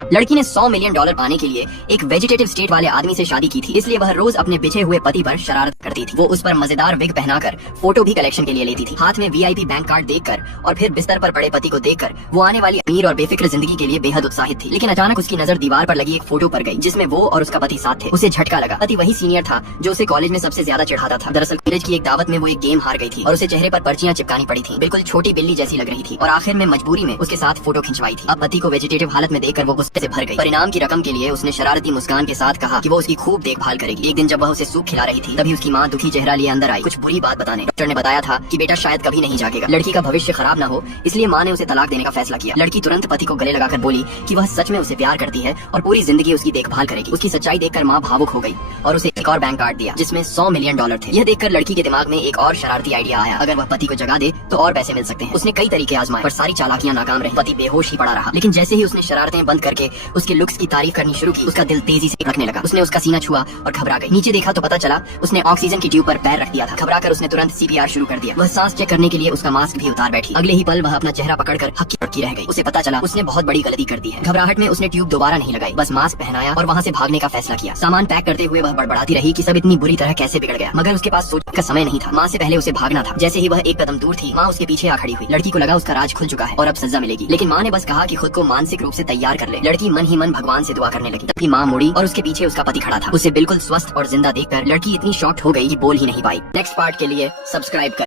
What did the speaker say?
लड़की ने $100 मिलियन पाने के लिए एक वेजिटेटिव स्टेट वाले आदमी से शादी की थी, इसलिए वह रोज अपने बिछे हुए पति पर शरारत करती थी। वो उस पर मजेदार विग पहनाकर फोटो भी कलेक्शन के लिए लेती थी। हाथ में वीआईपी बैंक कार्ड देखकर और फिर बिस्तर पर पड़े पति को देखकर वो आने वाली अमीर और बेफिक्र जिंदगी के लिए बेहद उत्साहित थी। लेकिन अचानक उसकी नजर दीवार पर लगी एक फोटो पर गई जिसमें वो और उसका पति साथ थे। उसे झटका लगा। पति वही सीनियर था जो उसे कॉलेज में सबसे ज्यादा चिढ़ाता था। दरअसल कॉलेज की एक दावत में वो एक गेम हार गई थी और उसे चेहरे पर पर्चियां चिपकानी पड़ी थी। बिल्कुल छोटी बिल्ली जैसी लग रही थी और आखिर में मजबूरी में उसके साथ फोटो खिंचवाई थी। अब पति को वेजिटेटिव हालत में देखकर वो गुस्से से भर गई। परिणाम की रकम के लिए उसने शरारती मुस्कान के साथ कहा कि वो उसकी खूब देखभाल करेगी। एक दिन जब वह उसे सूप खिला रही थी तभी उसकी माँ दुखी चेहरा लिए अंदर आई, कुछ बुरी बात बताने। डॉक्टर ने बताया था कि बेटा शायद कभी नहीं जागेगा। लड़की का भविष्य खराब न हो इसलिए माँ ने उसे तलाक देने का फैसला किया। लड़की तुरंत पति को गले लगाकर बोली कि वह सच में उसे प्यार करती है और पूरी जिंदगी उसकी देखभाल करेगी। उसकी सच्चाई देखकर माँ भावुक हो गई और उसे एक और बैंक कार्ड दिया जिसमें $100 मिलियन थे। यह देखकर लड़की के दिमाग में एक और शरारती आइडिया आया, अगर वह पति को जगा दे तो और पैसे मिल सकते हैं। उसने कई तरीके आजमाए पर सारी चालाकियां नाकाम रही। पति बेहोश ही पड़ा रहा। लेकिन जैसे ही उसने शरारतें बंद करके उसके लुक्स की तारीफ करनी शुरू की, उसका दिल तेजी से धड़कने लगा। उसने उसका सीना छुआ और घबरा गई। नीचे देखा तो पता चला उसने ऑक्सीजन की ट्यूब पर पैर रख दिया था। घबराकर उसने तुरंत सीपीआर शुरू कर दिया। वह सांस चेक करने के लिए उसका मास्क भी उतार बैठी। अगले ही पल वह अपना चेहरा पकड़कर हक्की पक्की रह गई। उसे पता चला उसने बहुत बड़ी गलती कर दी है। घबराहट में उसने ट्यूब दोबारा नहीं लगाई, बस मास्क पहनाया और वहाँ से भागने का फैसला किया। सामान पैक करते हुए वह बड़बड़ाती रही कि सब इतनी बुरी तरह कैसे बिगड़ गया, मगर उसके पास सोचने का समय नहीं था। माँ से पहले उसे भागना था। जैसे ही वह एक कदम दूर थी, माँ उसके पीछे आ खड़ी हुई। लड़की को लगा उसका राज खुल चुका है और अब सजा मिलेगी। लेकिन माँ ने बस कहा कि खुद को मानसिक रूप से तैयार कर ले। लड़की मन ही मन भगवान से दुआ करने लगी। तभी माँ मुड़ी और उसके पीछे उसका पति खड़ा था। उसे बिल्कुल स्वस्थ और जिंदा देखकर लड़की इतनी शॉक्ड हो गई कि बोल ही नहीं पाई। नेक्स्ट पार्ट के लिए सब्सक्राइब कर।